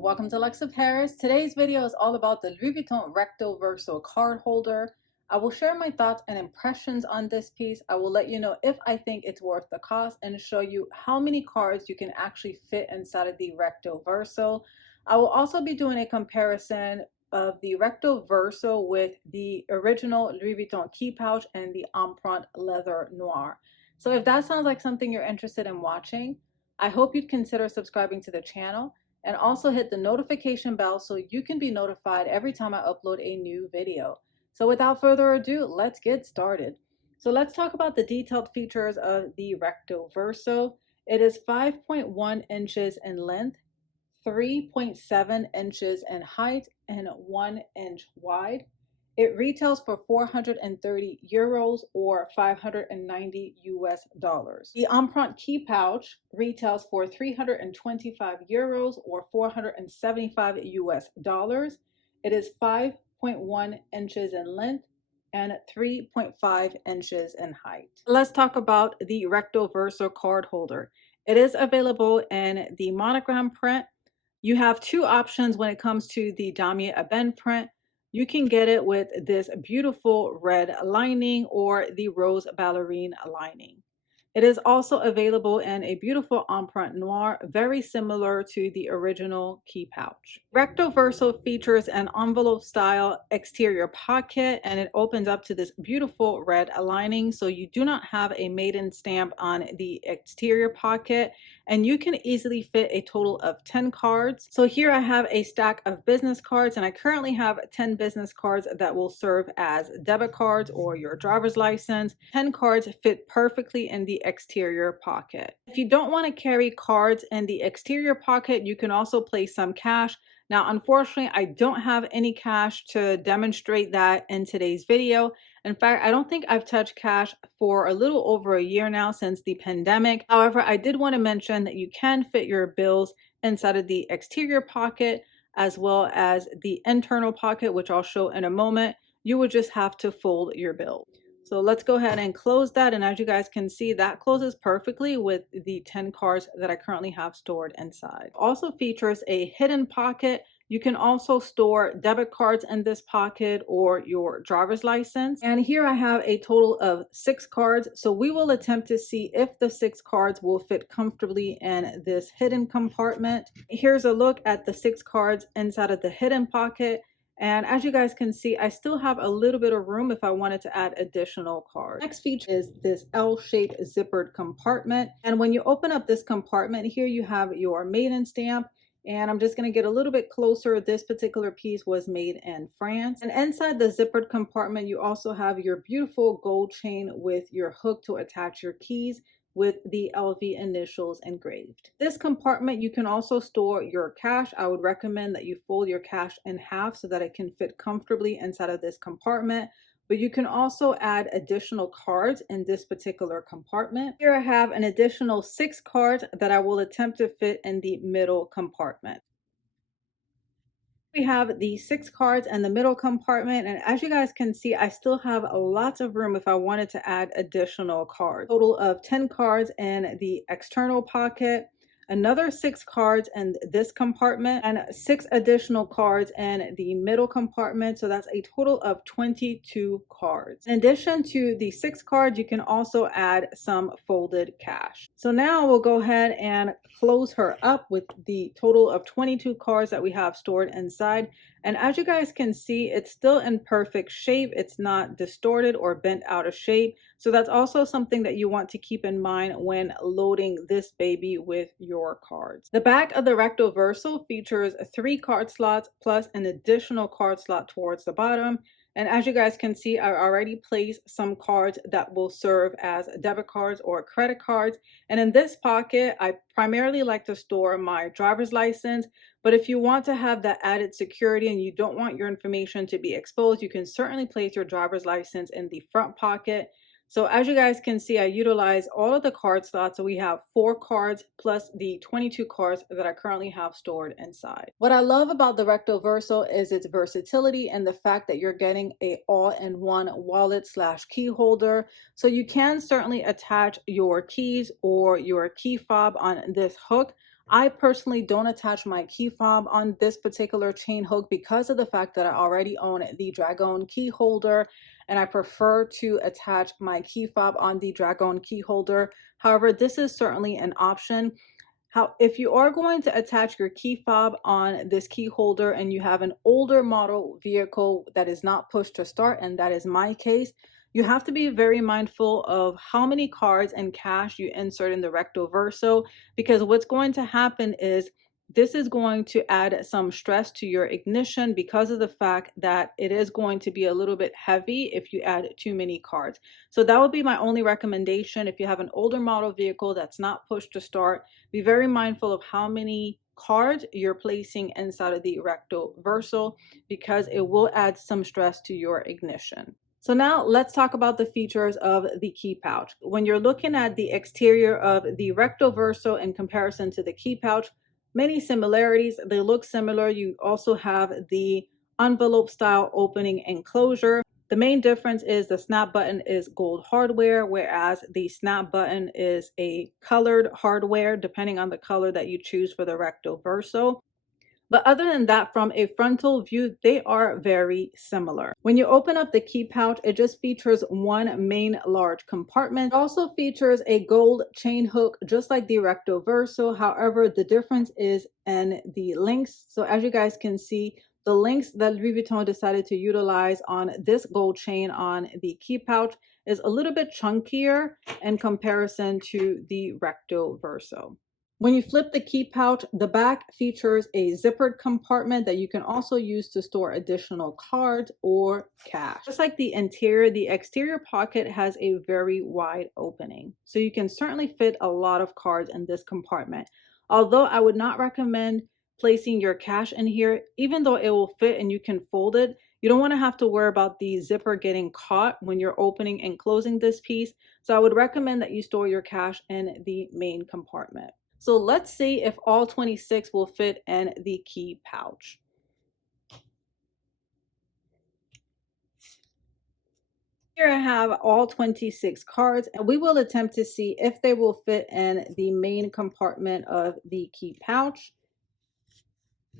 welcome to Lux Lover. Today's video is all about the Louis Vuitton Recto Verso card holder. I will share my thoughts and impressions on this piece. I will let you know if I think it's worth the cost and show you how many cards you can actually fit inside of the Recto Verso. I will also be doing a comparison of the Recto Verso with the original Louis Vuitton Key Pouch and the Empreinte Leather Noir. So if that sounds like something you're interested in watching, I hope you'd consider subscribing to the channel and also hit the notification bell so you can be notified every time I upload a new video. So without further ado, let's get started. So let's talk about the detailed features of the Recto Verso. It is 5.1 inches in length, 3.7 inches in height, and 1 inch wide. It retails for 430 euros or 590 US dollars. The Empreinte Key Pouch retails for 325 euros or 475 US dollars. It is 5.1 inches in length and 3.5 inches in height. Let's talk about the Recto Verso card holder. It is available in the monogram print. You have two options when it comes to the damier ebene print. You can get it with this beautiful red lining or the rose ballerine lining. It is also available in a beautiful empreinte noir, very similar to the original key pouch. Recto Verso features an envelope style exterior pocket and it opens up to this beautiful red lining, so you do not have a maiden stamp on the exterior pocket, and you can easily fit a total of 10 cards. So here I have a stack of business cards, and I currently have 10 business cards that will serve as debit cards or your driver's license. 10 cards fit perfectly in the exterior pocket. If you don't want to carry cards in the exterior pocket, you can also place some cash. Now, unfortunately, I don't have any cash to demonstrate that in today's video. In fact, I don't think I've touched cash for a little over a year now since the pandemic. However, I did want to mention that you can fit your bills inside of the exterior pocket as well as the internal pocket, which I'll show in a moment. You would just have to fold your bill. So let's go ahead and close that. And as you guys can see, that closes perfectly with the 10 cards that I currently have stored inside. It also features a hidden pocket. You can also store debit cards in this pocket or your driver's license. And here I have a total of 6 cards. So we will attempt to see if the 6 cards will fit comfortably in this hidden compartment. Here's a look at the 6 cards inside of the hidden pocket. And as you guys can see, I still have a little bit of room if I wanted to add additional cards. Next feature is this L-shaped zippered compartment. And when you open up this compartment, here you have your maiden stamp. And I'm just going to get a little bit closer. This particular piece was made in France. And inside the zippered compartment, you also have your beautiful gold chain with your hook to attach your keys with the LV initials engraved. This compartment, you can also store your cash. I would recommend that you fold your cash in half so that it can fit comfortably inside of this compartment. But you can also add additional cards in this particular compartment. Here I have an additional 6 cards that I will attempt to fit in the middle compartment. We have the 6 cards in the middle compartment, and as you guys can see, I still have lots of room if I wanted to add additional cards. Total of 10 cards in the external pocket, another 6 cards in this compartment, and 6 additional cards in the middle compartment. So that's a total of 22 cards. In addition to the 6 cards, you can also add some folded cash. So now we'll go ahead and close her up with the total of 22 cards that we have stored inside. And as you guys can see, it's still in perfect shape. It's not distorted or bent out of shape. So that's also something that you want to keep in mind when loading this baby with your cards. The back of the Recto Verso features 3 card slots plus an additional card slot towards the bottom. And as you guys can see, I already placed some cards that will serve as debit cards or credit cards. And in this pocket, I primarily like to store my driver's license. But if you want to have that added security and you don't want your information to be exposed, you can certainly place your driver's license in the front pocket. So as you guys can see, I utilize all of the card slots. So we have 4 cards plus the 22 cards that I currently have stored inside. What I love about the Recto Verso is its versatility and the fact that you're getting a all-in-one wallet / key holder. So you can certainly attach your keys or your key fob on this hook. I personally don't attach my key fob on this particular chain hook because of the fact that I already own the Dragon key holder, and I prefer to attach my key fob on the Dragon key holder. However, this is certainly an option. If you are going to attach your key fob on this key holder and you have an older model vehicle that is not push to start, and that is my case, you have to be very mindful of how many cards and cash you insert in the Recto Verso, because what's going to happen is this is going to add some stress to your ignition because of the fact that it is going to be a little bit heavy if you add too many cards. So that would be my only recommendation. If you have an older model vehicle that's not push to start, be very mindful of how many cards you're placing inside of the Recto Verso because it will add some stress to your ignition. So now let's talk about the features of the key pouch. When you're looking at the exterior of the Recto Verso in comparison to the key pouch, many similarities. They look similar. You also have the envelope style opening enclosure. The main difference is the snap button is gold hardware, whereas the snap button is a colored hardware, depending on the color that you choose for the Recto Verso. But other than that, from a frontal view, they are very similar. When you open up the key pouch, it just features one main large compartment. It also features a gold chain hook, just like the Recto Verso. However, the difference is in the links. So as you guys can see, the links that Louis Vuitton decided to utilize on this gold chain on the key pouch is a little bit chunkier in comparison to the Recto Verso. When you flip the key pouch, the back features a zippered compartment that you can also use to store additional cards or cash. Just like the interior, the exterior pocket has a very wide opening. So you can certainly fit a lot of cards in this compartment. Although I would not recommend placing your cash in here, even though it will fit and you can fold it, you don't want to have to worry about the zipper getting caught when you're opening and closing this piece. So I would recommend that you store your cash in the main compartment. So let's see if all 26 will fit in the key pouch. Here I have all 26 cards, and we will attempt to see if they will fit in the main compartment of the key pouch.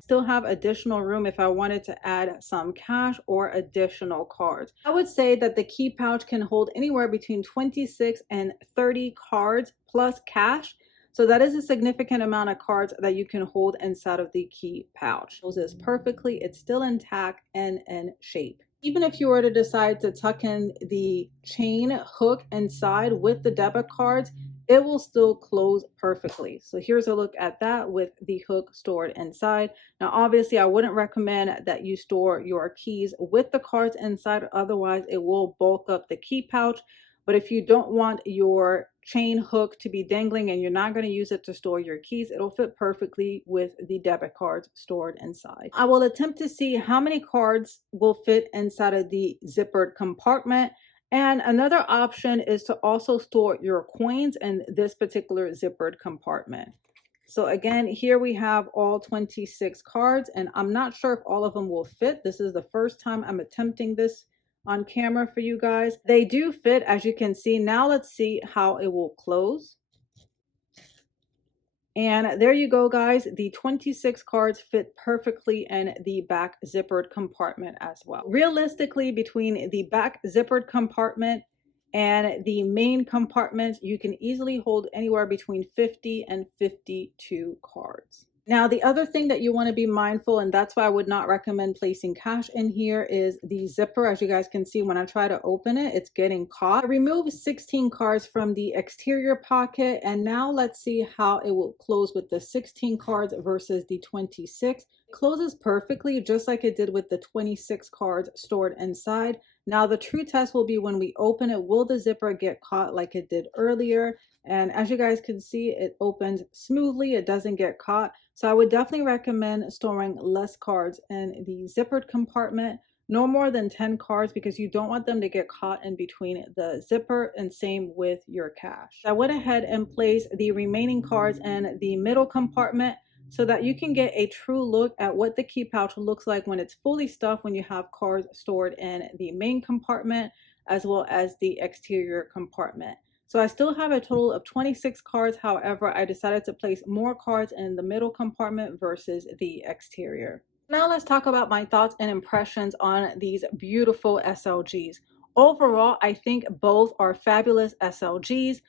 Still have additional room if I wanted to add some cash or additional cards. I would say that the key pouch can hold anywhere between 26 and 30 cards plus cash. So that is a significant amount of cards that you can hold inside of the key pouch. It closes perfectly. It's still intact and in shape. Even if you were to decide to tuck in the chain hook inside with the debit cards, it will still close perfectly. So here's a look at that with the hook stored inside. Now, obviously, I wouldn't recommend that you store your keys with the cards inside. Otherwise, it will bulk up the key pouch. But if you don't want your chain hook to be dangling and you're not going to use it to store your keys, it'll fit perfectly with the debit cards stored inside. I will attempt to see how many cards will fit inside of the zippered compartment. And another option is to also store your coins in this particular zippered compartment. So again, here we have all 26 cards, and I'm not sure if all of them will fit. This is the first time I'm attempting this on camera for you guys. They do fit, as you can see. Now let's see how it will close. And there you go, guys. The 26 cards fit perfectly in the back zippered compartment as well. Realistically, between the back zippered compartment and the main compartment, you can easily hold anywhere between 50 and 52 cards. Now, the other thing that you want to be mindful, and that's why I would not recommend placing cash in here, is the zipper. As you guys can see, when I try to open it, it's getting caught. I removed 16 cards from the exterior pocket, and now let's see how it will close with the 16 cards versus the 26. It closes perfectly, just like it did with the 26 cards stored inside. Now, the true test will be when we open it. Will the zipper get caught like it did earlier? And as you guys can see, it opens smoothly. It doesn't get caught. So I would definitely recommend storing less cards in the zippered compartment, no more than 10 cards, because you don't want them to get caught in between the zipper, and same with your cash. I went ahead and placed the remaining cards in the middle compartment so that you can get a true look at what the key pouch looks like when it's fully stuffed, when you have cards stored in the main compartment as well as the exterior compartment. So I still have a total of 26 cards. However, I decided to place more cards in the middle compartment versus the exterior. Now let's talk about my thoughts and impressions on these beautiful SLGs. Overall, I think both are fabulous SLGs.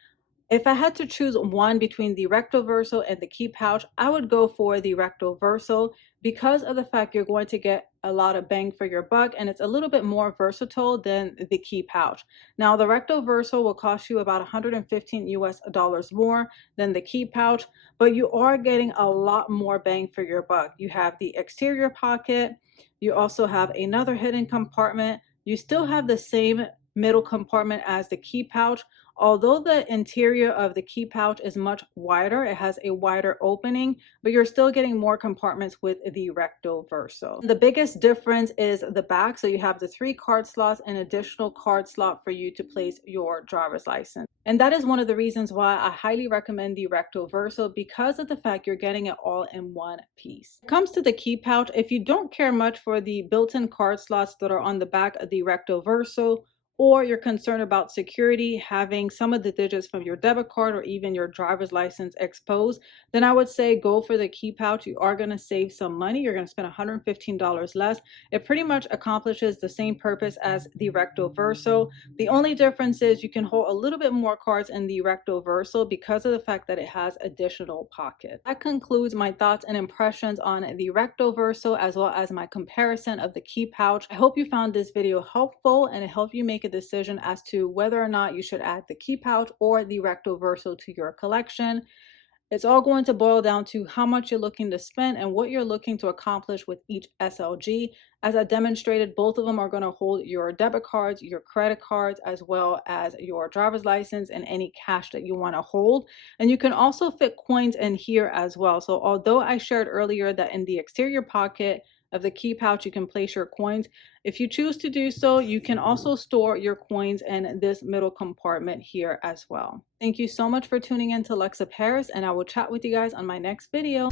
If I had to choose one between the Recto Verso and the Key Pouch, I would go for the Recto Verso because of the fact you're going to get a lot of bang for your buck and it's a little bit more versatile than the Key Pouch. Now, the Recto Verso will cost you about 115 US dollars more than the Key Pouch, but you are getting a lot more bang for your buck. You have the exterior pocket, you also have another hidden compartment, you still have the same middle compartment as the Key Pouch. Although the interior of the Key Pouch is much wider, it has a wider opening, but you're still getting more compartments with the Recto Verso. The biggest difference is the back. So you have the 3 card slots, an additional card slot for you to place your driver's license. And that is one of the reasons why I highly recommend the Recto Verso, because of the fact you're getting it all in one piece. When it comes to the Key Pouch, if you don't care much for the built-in card slots that are on the back of the Recto Verso, or you're concerned about security, having some of the digits from your debit card or even your driver's license exposed, then I would say go for the Key Pouch. You are going to save some money. You're going to spend $115 less. It pretty much accomplishes the same purpose as the Recto Verso. The only difference is you can hold a little bit more cards in the Recto Verso because of the fact that it has additional pockets. That concludes my thoughts and impressions on the Recto Verso, as well as my comparison of the Key Pouch. I hope you found this video helpful and it helped you make a decision as to whether or not you should add the Key Pouch or the Recto Verso to your collection. It's all going to boil down to how much you're looking to spend and what you're looking to accomplish with each SLG. As I demonstrated, both of them are going to hold your debit cards, your credit cards, as well as your driver's license and any cash that you want to hold. And you can also fit coins in here as well. So although I shared earlier that in the exterior pocket of the Key Pouch you can place your coins, if you choose to do so, you can also store your coins in this middle compartment here as well. Thank you so much for tuning in to Lux Paris, and I will chat with you guys on my next video.